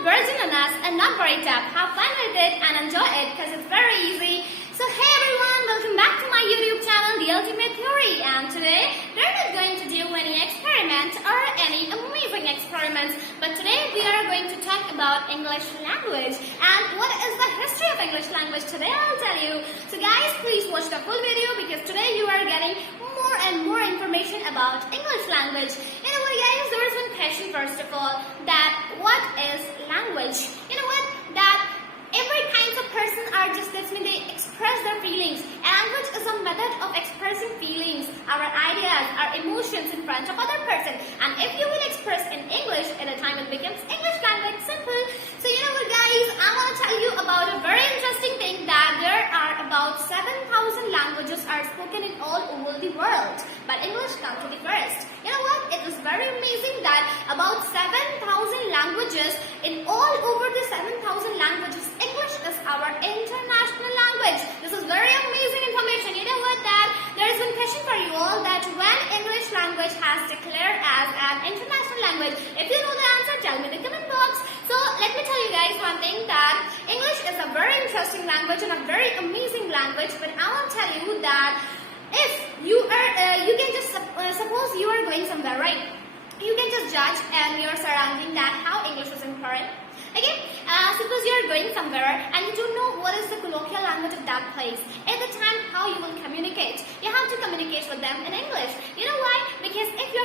virgin on us and not very tough. Have fun with it and enjoy it because it's very easy. So hey everyone, welcome back to my YouTube channel, The Ultimate Theory. And today we're not going to do any experiments or any amazing experiments. But today we are going to talk about English language. And what is the history of English language today, I'll tell you. So guys, please watch the full video because today you are getting more and more information about English language. You know what guys, there is one question first of all, that what is language? You know what, that every kind of person are just, that's mean they express their feelings. Language is a method of expressing feelings, our ideas, our emotions in front of other person. And if you will express in English, at a time it becomes English language, simple. So you know what guys, I want to tell you about a very interesting thing, that there are about 7,000 languages are spoken in all over the world. But English comes to the first. You know what, it is very amazing that about 7,000 languages, in all over the 7,000 languages, English is our international language. This is very amazing information. You know what, that there is one question for you all, that when English language has declared as an international language. If you know the answer, tell me in the comment box. So let me tell you guys one thing, that English is a very interesting language and a very amazing language. But I want to tell you that if you are, you can just suppose you are going somewhere, right? You can just judge and your surrounding that how English is important. Okay, suppose you are going somewhere and you don't know what is the colloquial language of that place. At the time, how you will communicate? You have to communicate with them in English. You know why? Because if you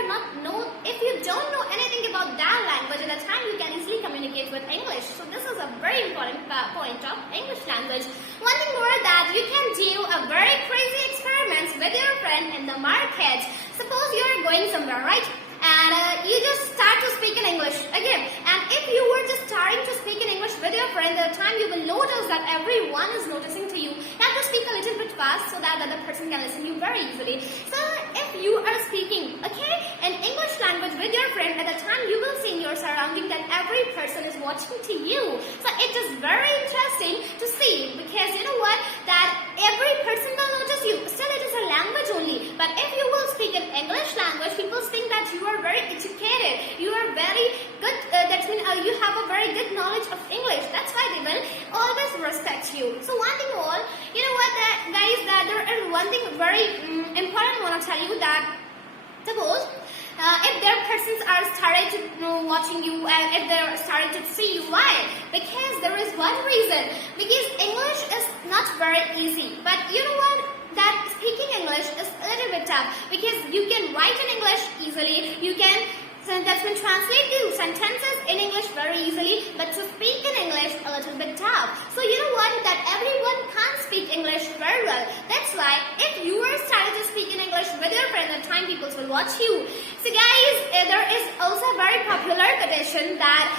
don't know anything about that language, at the time you can easily communicate with English. So this is a very important point of English language. One thing more, that you can do a very crazy experiments with your friend in the market. Suppose you are going somewhere, right? And you just start to speak in English again. And if you were just starting to speak in English with your friend, at the time you will notice that everyone is noticing to you. You have to speak a little bit fast so that the other person can listen to you very easily. So if you are speaking, okay, in English language with your friend, at the time you will see in your surrounding that every person is watching to you. So it is very interesting to see, because you know what, that every person will notice you. Still it is a language only. But if you will speak in English language, people think that you are very educated, you are very good, that means you have a very good knowledge of English. That's why they will always respect you. So one thing more, you know what, that guys, that there is one thing very important I want to tell you, that suppose if their persons are started to watching you, and if they are starting to see you, why? Because there is one reason, because English is not very easy. But you know what, that speaking English is a little bit tough, because you can write in English easily, you can translate the sentences in English very easily, but to speak in English a little bit tough. So you know what, that everyone can't speak English very well. That's why if you are starting to speak in English with your friend, at the time people will watch you. So guys, there is also a very popular quotation that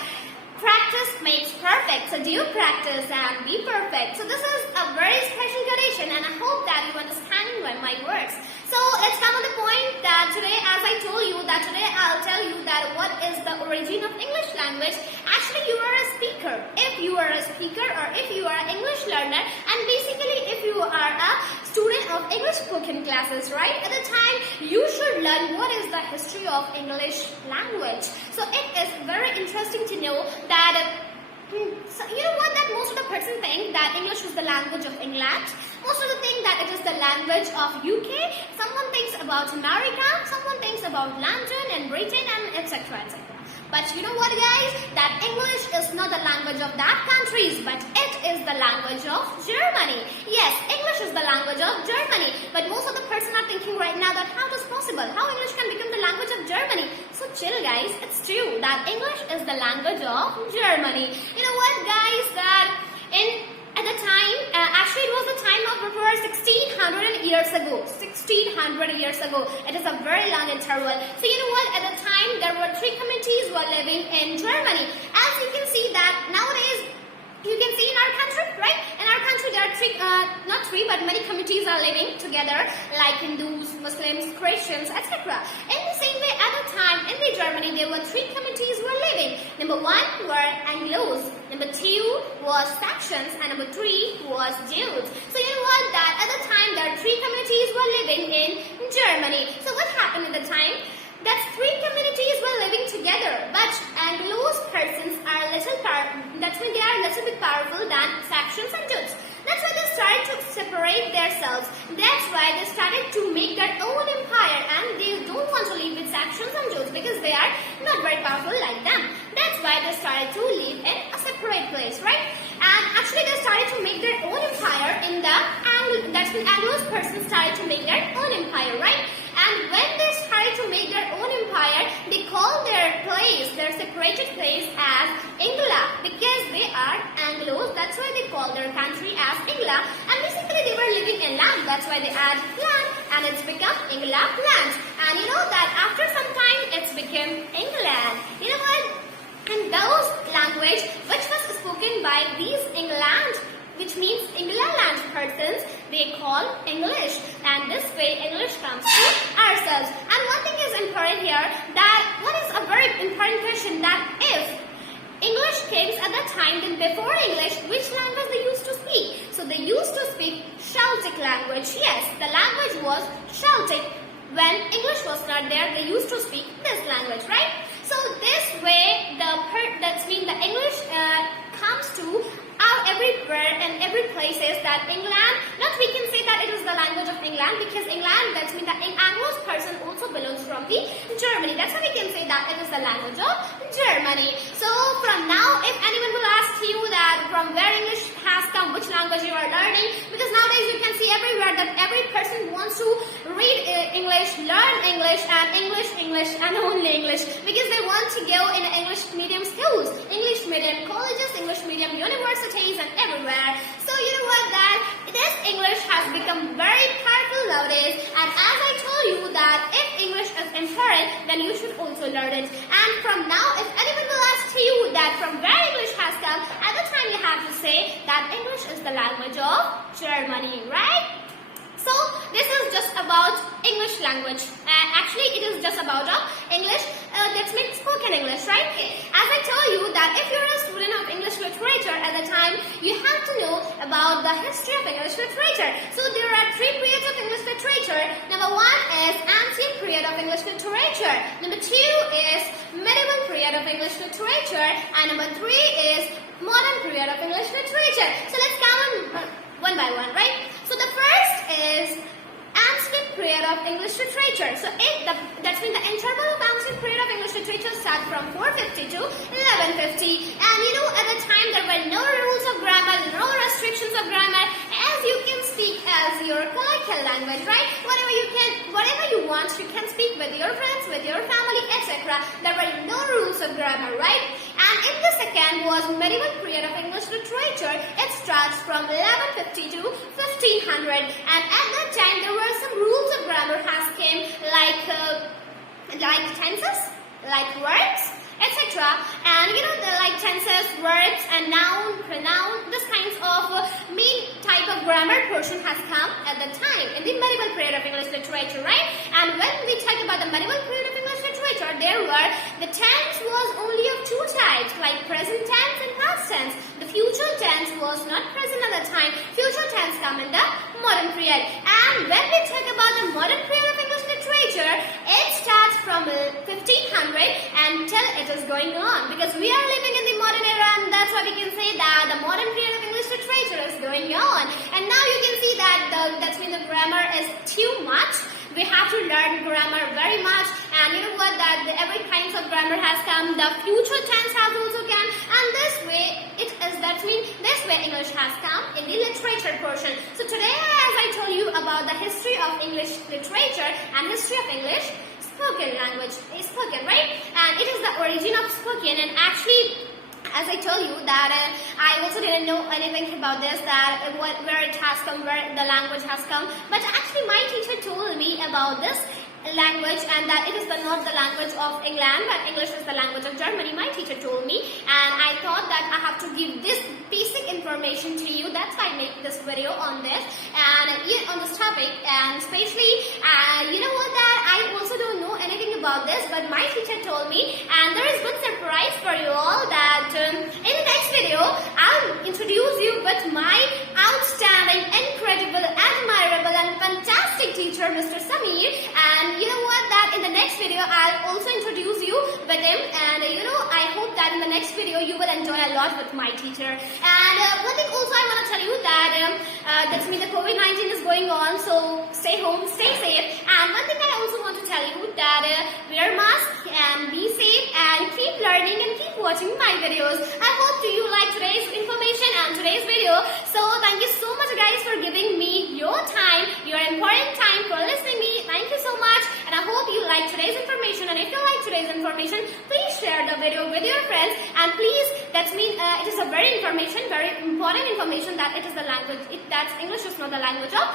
practice makes perfect. So do you practice and be perfect. So this is a very special quotation, and I hope that you understand my words. So let's come to the point, that today, as I told you, that today I'll tell you that what is the origin of English language. Actually, you are a speaker. If you are a speaker, or if you are an English learner, and basically if you are a student of English spoken classes, right? At the time, you should learn what is the history of English language. So it is very interesting to know that so you know what, that most of the person think that English is the language of England. Most of the think that it is the language of UK. Someone thinks about America. Someone thinks about London and Britain and etc. etc. But you know what guys, that English is not the language of that countries, but it is the language of Germany. Yes, English is the language of Germany. But most of the person are thinking right now that how it is possible, how English can become the language of Germany. So chill guys, it's true that English is the language of Germany. You know what guys, that at the time, actually it was the time of before 1600 years ago. 1600 years ago. It is a very long interval. So you know what, at the time there were 3 communities were living in Germany. As you can see that nowadays, you can see in our country, right? In our country there are not three, but many communities are living together, like Hindus, Muslims, Christians, etc. In the same way, at the time in Germany, there were 3 communities were living. Number 1 were Anglos, number 2 was Saxons, and number 3 was Jews. So you know what, that at the time there are 3 communities were living in Germany. So what happened at the time? That 3 communities were living together, but Anglos persons are little That's why they are a little bit powerful than Saxons and Jutes. That's why they started to separate themselves. That's why they started to make their own empire, and they don't want to live with Saxons and Jutes because they are not very powerful like them. That's why they started to live in a separate place, right? And actually they started to make their own empire in the that's when Anglo's person started to make their own empire, right? And when they started to make their own empire, they called their place, their separated place as Ingla because they are Anglos. That's why they call their country as Ingla. And basically they were living in land. That's why they add land and it's become Ingla land. And you know that after some time it's became England. You know what? And those language which was spoken by these England, which means England persons, they call English, and this way English comes to ourselves. And one thing is important here, that what is a very important question, that if English came at that time, then before English, which language they used to speak? So they used to speak Celtic language. Yes, the language was Celtic. When English was not there, they used to speak this language, right? So this way, the English comes to everywhere and every places that England, not we can say that it is the language of England because England, that means the Anglo's person also belongs from the Germany. That's how we can say that it is the language of Germany. So from now, if anyone will ask you that from where English has come, which language you are learning, because nowadays you can see everywhere that every person wants to read English, learn English and only English because they want to go in English medium schools, English medium colleges, English medium universities and everywhere. So you know what, that this English has become very powerful nowadays, and as I told you that if English is important, then you should also learn it. And from now, if anyone will ask you that from where English has come, at the time you have to say that English is the language of Germany, right? So this is just about English language. Actually, it is just about English. That means spoken English, right? As I told you that if you're a student of English literature at the time, you have to know about the history of English literature. So there are three periods of English literature. Number one is ancient period of English literature. Number two is medieval period of English literature. And number three is modern period of English literature. So let's come on one by one, right? So the first is ancient period of English literature. So that's mean the interval of ancient period of English literature start from 450 to 1150. And you know, at the time there were no rules of grammar, no restrictions of grammar, as you can speak as your colloquial language, right? Whatever you want, you can speak with your friends, with your family, etc. There were no rules of grammar, right? And in the second was medieval period of English literature. It starts from 1150 to 1500. And at that time there were some rules of grammar has came like tenses, like verbs, etc. And you know, like tenses, verbs, and noun, pronoun, this kinds of main type of grammar portion has come at the time in the medieval period of English literature, right? And when we talk about the medieval period of English literature, there were the tense was only of two types, like present tense and past tense. The future tense was not present at the time. Future tense come in the modern period. And when we talk about the modern period of English literature, it starts from 1500 until it is going on, because we are living in the modern era, and that's why we can say that the modern period of English literature is going on. And now you can see that that's mean the grammar is too much. We have to learn grammar very much, and you know what, that every kinds of grammar has come. The future tense has also come, and this way this way English has come in the literature portion. So today, as I told you about the history of English literature and history of English spoken language, is spoken, right? And it is the origin of spoken, and actually, as I told you that I also didn't know anything about this, that where it has come, where the language has come. But actually my teacher told me about this language, and that it is not the language of England, but English is the language of Germany. My teacher told me, and I thought that I have to give this basic information to you. That's why I make this video on this and on this topic. And especially, you know what, that I also don't know anything about this, but my teacher told me, and there is one surprise for you all, that in the next video I'll introduce you with my outstanding, incredible, admirable and fantastic teacher, Mr. Samir. And you know what, that in the next video I'll also introduce you with him, and you know, I hope that in the next video you will enjoy enjoy a lot with my teacher. And one thing also I want to tell you that that's mean the COVID-19 is going on, so stay home, stay safe. And one thing I also want to tell you that wear mask and be safe and keep learning and keep watching my videos. I hope you like today's information and today's video. So thank you so much guys for giving me your time, your important time for listening me. Thank you so much, and I hope you like today's information. And if you like today's information, please share the video with your friends. And please, that's mean it is a very important information that it is the language. That's English is not the language of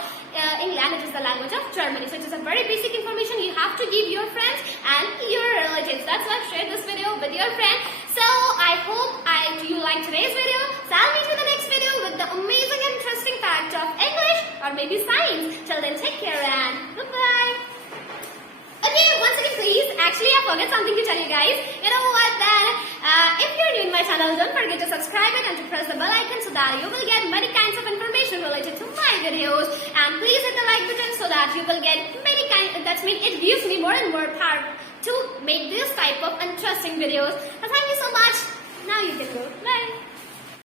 England. It is the language of Germany. So it is a very basic information you have to give your friends and your relatives. That's why I shared this video with your friend. So I hope you like today's video. So I'll meet you in the next video with the amazing and interesting fact of English or maybe science. Till then, take care and goodbye. Okay, once again please, actually I forgot something to tell you guys. You know what then, if you're new in my channel, don't forget to subscribe it and to press the bell icon so that you will get many kinds of information related to my videos. And please hit the like button so that you will get many kinds, that means it gives me more and more power to make this type of interesting videos. So thank you so much. Now you can go. Bye.